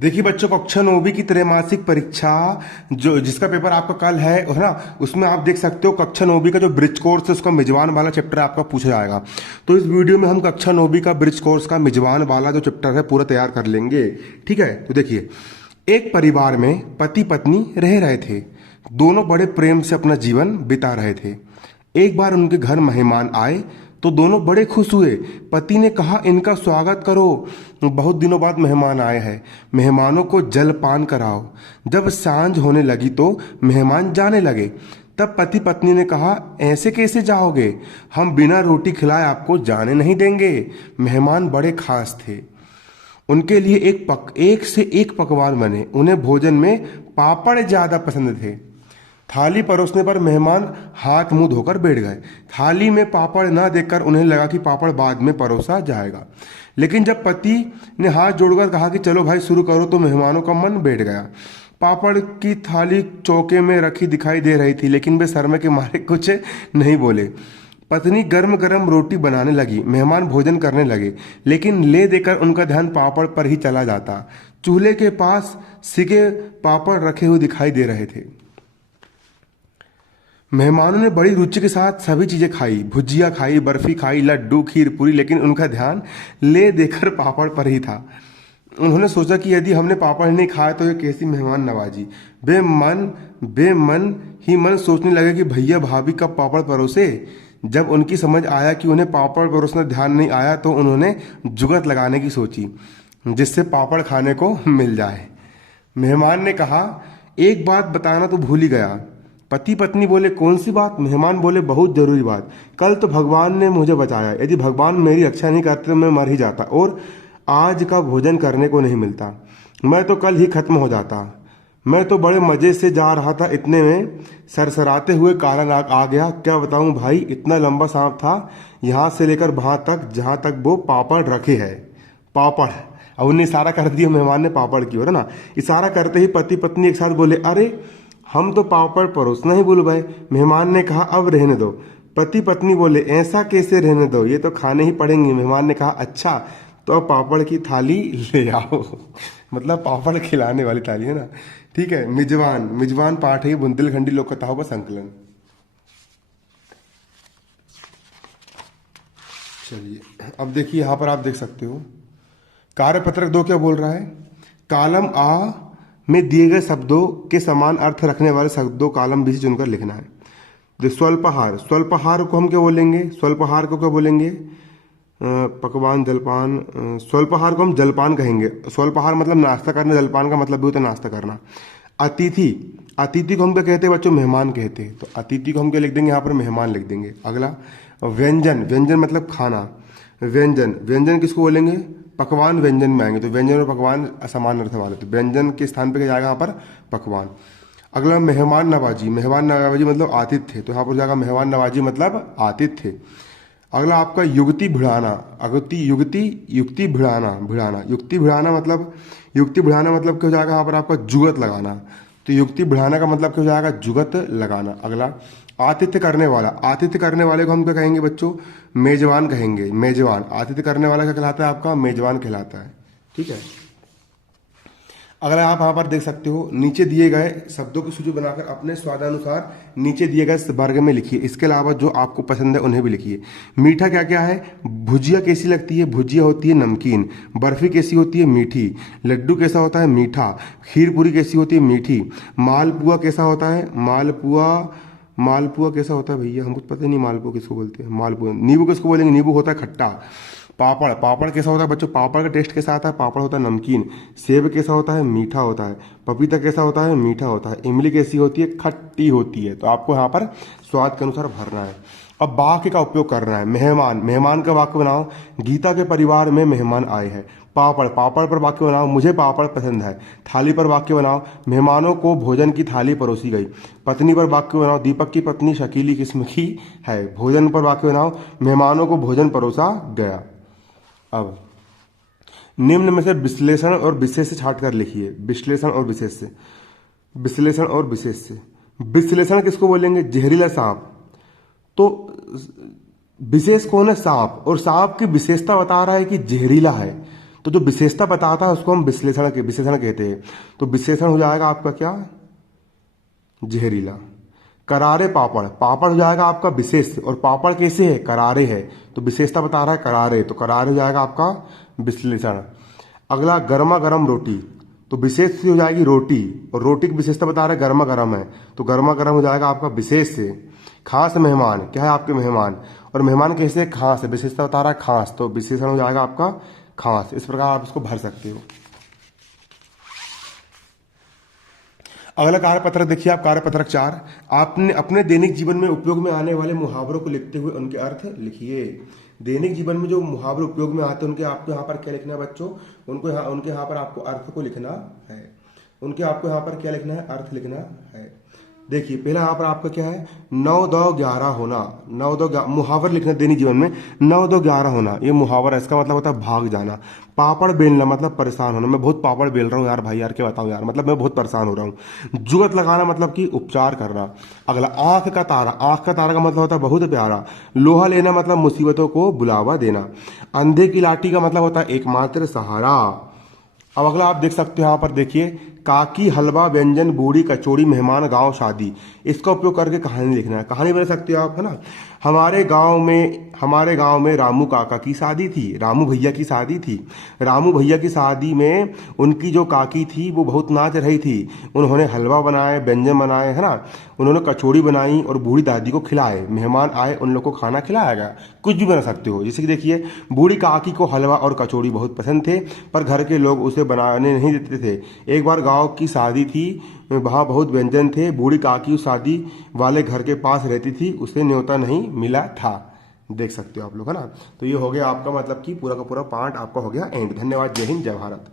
देखिए बच्चों, कक्षा 9वीं की त्रैमासिक परीक्षा जो जिसका पेपर आपका कल है ना, उसमें आप देख सकते हो कक्षा 9वीं का जो ब्रिज कोर्स है उसका मेजबान वाला चैप्टर आपका पूछा जाएगा। तो इस वीडियो में हम कक्षा 9वीं का ब्रिज कोर्स का मेजबान वाला जो चैप्टर है पूरा तैयार कर लेंगे। ठीक है, तो देखिए, एक परिवार में पति पत्नी रह रहे थे। दोनों बड़े प्रेम से अपना जीवन बिता रहे थे। एक बार उनके घर मेहमान आए तो दोनों बड़े खुश हुए। पति ने कहा, इनका स्वागत करो, बहुत दिनों बाद मेहमान आए हैं, मेहमानों को जलपान कराओ। जब सांझ होने लगी तो मेहमान जाने लगे। तब पति पत्नी ने कहा, ऐसे कैसे जाओगे, हम बिना रोटी खिलाए आपको जाने नहीं देंगे। मेहमान बड़े खास थे, उनके लिए एक से एक पकवान बने। उन्हें भोजन में पापड़ ज्यादा पसंद थे। थाली परोसने पर मेहमान हाथ मुंह धोकर बैठ गए। थाली में पापड़ ना देखकर उन्हें लगा कि पापड़ बाद में परोसा जाएगा। लेकिन जब पति ने हाथ जोड़कर कहा कि चलो भाई शुरू करो, तो मेहमानों का मन बैठ गया। पापड़ की थाली चौके में रखी दिखाई दे रही थी, लेकिन वे शर्म के मारे कुछ नहीं बोले। पत्नी गर्म गर्म रोटी बनाने लगी। मेहमान भोजन करने लगे, लेकिन ले देकर उनका ध्यान पापड़ पर ही चला जाता। चूल्हे के पास सिके पापड़ रखे हुए दिखाई दे रहे थे। मेहमानों ने बड़ी रुचि के साथ सभी चीजें खाई, भुजिया खाई, बर्फी खाई, लड्डू, खीर पूरी, लेकिन उनका ध्यान ले देकर पापड़ पर ही था। उन्होंने सोचा कि यदि हमने पापड़ नहीं खाया तो ये कैसी मेहमान नवाजी। बेमन ही मन सोचने लगे कि भैया भाभी कब पापड़ परोसे। जब उनकी समझ आया कि उन्हें पापड़ परोसना ध्यान नहीं आया, तो उन्होंने जुगत लगाने की सोची जिससे पापड़ खाने को मिल जाए। मेहमान ने कहा, एक बात बताना तो भूल ही गया। पति पत्नी बोले, कौन सी बात। मेहमान बोले, बहुत जरूरी बात। कल तो भगवान ने मुझे बचाया, यदि भगवान मेरी रक्षा नहीं करते तो मैं मर ही जाता और आज का भोजन करने को नहीं मिलता। मैं तो कल ही खत्म हो जाता। मैं तो बड़े मजे से जा रहा था, इतने में सरसराते हुए काला नाग आ गया। क्या बताऊं भाई, इतना लंबा सांप था, यहाँ से लेकर वहां तक जहां तक वो पापड़ रखे है। पापड़, अब उन्हें इशारा कर दिया मेहमान ने पापड़ की ओर, है ना। इशारा करते ही पति पत्नी एक साथ बोले, अरे हम तो पापड़ परोसना ही भूल गए। मेहमान ने कहा, अब रहने दो। पति पत्नी बोले, ऐसा कैसे रहने दो, ये तो खाने ही पड़ेंगे। मेहमान ने कहा, अच्छा तो अब पापड़ की थाली ले आओ। मतलब पापड़ खिलाने वाली थाली, है ना। ठीक है, मिजबान पाठ है बुंदेलखंडी लोक कथाओं का संकलन। चलिए अब देखिए, यहां पर आप देख सकते हो कार्यपत्रक 2 क्या बोल रहा है। कॉलम आ में दिए गए शब्दों के समान अर्थ रखने वाले शब्दों कॉलम बी से चुनकर लिखना है। स्वल्पाहार, स्वल्पाहार को हम क्या बोलेंगे, स्वल्पाहार को क्या बोलेंगे, पकवान जलपान। स्वल्पाहार को हम जलपान कहेंगे। स्वल्पाहार मतलब नाश्ता करना, जलपान का मतलब भी होता है नाश्ता करना। अतिथि, अतिथि को हम क्या कहते हैं बच्चों, मेहमान कहते हैं। तो अतिथि को हम क्या लिख देंगे, यहाँ पर मेहमान लिख देंगे। अगला व्यंजन, व्यंजन मतलब खाना। व्यंजन, व्यंजन किसको बोलेंगे, पकवान व्यंजन में आएंगे, तो व्यंजन और पकवान असमान अर्थ वाले, तो व्यंजन के स्थान पे क्या जाएगा यहाँ पर, पकवान। अगला मेहमान नवाजी, मेहमान नवाजी मतलब आतिथ्य, तो यहाँ पर जाएगा मेहमान नवाजी मतलब आतिथ्य। अगला आपका युक्ति भिड़ाना, युक्ति भिड़ाना, युक्ति भिड़ाना मतलब, युक्ति भिड़ाना मतलब क्या हो जाएगा यहाँ पर आपका, जुगत लगाना। तो युक्ति बढ़ाने का मतलब क्या हो जाएगा, जुगत लगाना। अगला आतिथ्य करने वाला, आतिथ्य करने वाले को हम क्या कहेंगे बच्चों, मेजबान कहेंगे। मेजबान, आतिथ्य करने वाला क्या कहलाता है आपका, मेजबान कहलाता है। ठीक है, अगला आप यहाँ पर देख सकते हो, नीचे दिए गए शब्दों की सूची बनाकर अपने स्वादानुसार नीचे दिए गए वर्ग में लिखिए। इसके अलावा जो आपको पसंद है उन्हें भी लिखिए। मीठा क्या क्या है, भुजिया कैसी लगती है, भुजिया होती है नमकीन। बर्फी कैसी होती है, मीठी। लड्डू कैसा होता है, मीठा। खीर पूरी कैसी होती है, मीठी। मालपुआ कैसा होता है, मालपुआ कैसा होता है भैया, हमको पता नहीं मालपुआ किसको बोलते हैं। मालपुआ, नींबू किसको बोलेंगे, नींबू होता है खट्टा। पापड़, पापड़ कैसा होता है बच्चों, पापड़ का टेस्ट कैसा आता है, पापड़ होता है नमकीन। सेब कैसा होता है, मीठा होता है। पपीता कैसा होता है, मीठा होता है। इमली कैसी होती है, खट्टी होती है। तो आपको यहाँ पर स्वाद के अनुसार भरना है। अब वाक्य का उपयोग करना है। मेहमान, मेहमान का वाक्य बनाओ, गीता के परिवार में मेहमान आए हैं। पापड़, पापड़ पर वाक्य बनाओ, मुझे पापड़ पसंद है। थाली पर वाक्य बनाओ, मेहमानों को भोजन की थाली परोसी गई। पत्नी पर वाक्य बनाओ, दीपक की पत्नी शकीली किस्म की है। भोजन पर वाक्य बनाओ, मेहमानों को भोजन परोसा गया। अब निम्न में से विश्लेषण और विशेष से छाट कर लिखिए। विश्लेषण और विशेष से, विश्लेषण और विशेष से। विश्लेषण किसको बोलेंगे, जहरीला सांप। तो विशेष कौन है, सांप, और सांप की विशेषता बता रहा है कि जहरीला है। तो जो विशेषता बताता है उसको हम विशेषण कहते हैं। तो विशेषण हो जाएगा आपका क्या, जहरीला। करारे पापड़, पापड़ हो जाएगा आपका विशेष, और पापड़ कैसे है, करारे है, तो विशेषता बता रहा है करारे, तो करारे हो जाएगा आपका विश्लेषण। अगला गर्मा गर्म रोटी, तो विशेष से हो जाएगी रोटी, और रोटी की विशेषता बता रहा है गर्मा गर्म है, तो गर्मा गर्म हो जाएगा आपका विशेष से। खास मेहमान, क्या है आपके मेहमान, और मेहमान कैसे, खास है, विशेषता बता रहा है खास, तो विशेषण हो जाएगा आपका खास। इस प्रकार आप इसको भर सकते हो। अगला कार्यपत्रक देखिए आप, कार्यपत्रक 4, आपने अपने दैनिक जीवन में उपयोग में आने वाले मुहावरों को लिखते हुए उनके अर्थ लिखिए। दैनिक जीवन में जो मुहावरे उपयोग में आते हैं उनके आपको यहाँ पर क्या लिखना है बच्चों, उनके यहाँ पर आपको अर्थ को लिखना है। उनके आपको यहाँ पर क्या लिखना है, अर्थ लिखना है। देखिए पहला यहाँ पर आपका क्या है, 9 2 11 होना, 9 2 मुहावर लिखना दैनिक जीवन में, 9 2 11 होना, ये मुहावर है, इसका मतलब होता है भाग जाना। पापड़ बेलना मतलब परेशान होना, मैं बहुत पापड़ बेल रहा हूँ यार भाई, यार क्या बताऊँ यार, मतलब मैं बहुत परेशान हो रहा हूँ। जुगत लगाना मतलब कि उपचार करना। अगला आंख का तारा, आंख का तारा का मतलब होता है बहुत प्यारा। लोहा लेना मतलब मुसीबतों को बुलावा देना। अंधे की लाठी का मतलब होता है एकमात्र सहारा। अब अगला आप देख सकते हो यहाँ पर, देखिए काकी हलवा व्यंजन बूढ़ी कचौड़ी मेहमान गांव शादी, इसका उपयोग करके कहानी लिखना है। कहानी बना सकते हो आप, है ना। हमारे गांव में रामू काका की शादी थी, रामू भैया की शादी थी। रामू भैया की शादी में उनकी जो काकी थी वो बहुत नाच रही थी। उन्होंने हलवा बनाए, व्यंजन बनाए, है ना, उन्होंने कचौड़ी बनाई और बूढ़ी दादी को खिलाए। मेहमान आए, उन लोग को खाना खिलाया गया। कुछ भी बना सकते हो, जैसे कि देखिए बूढ़ी काकी को हलवा और कचौड़ी बहुत पसंद थे, पर घर के लोग उसे बनाने नहीं देते थे। एक बार गांव की शादी थी, वहाँ बहुत व्यंजन थे। बूढ़ी काकी उस शादी वाले घर के पास रहती थी, उसे न्योता नहीं मिला था। देख सकते हो आप लोग, है ना। तो ये हो गया आपका मतलब कि पूरा का पूरा पार्ट आपका हो गया एंड। धन्यवाद, जय हिंद, जय भारत।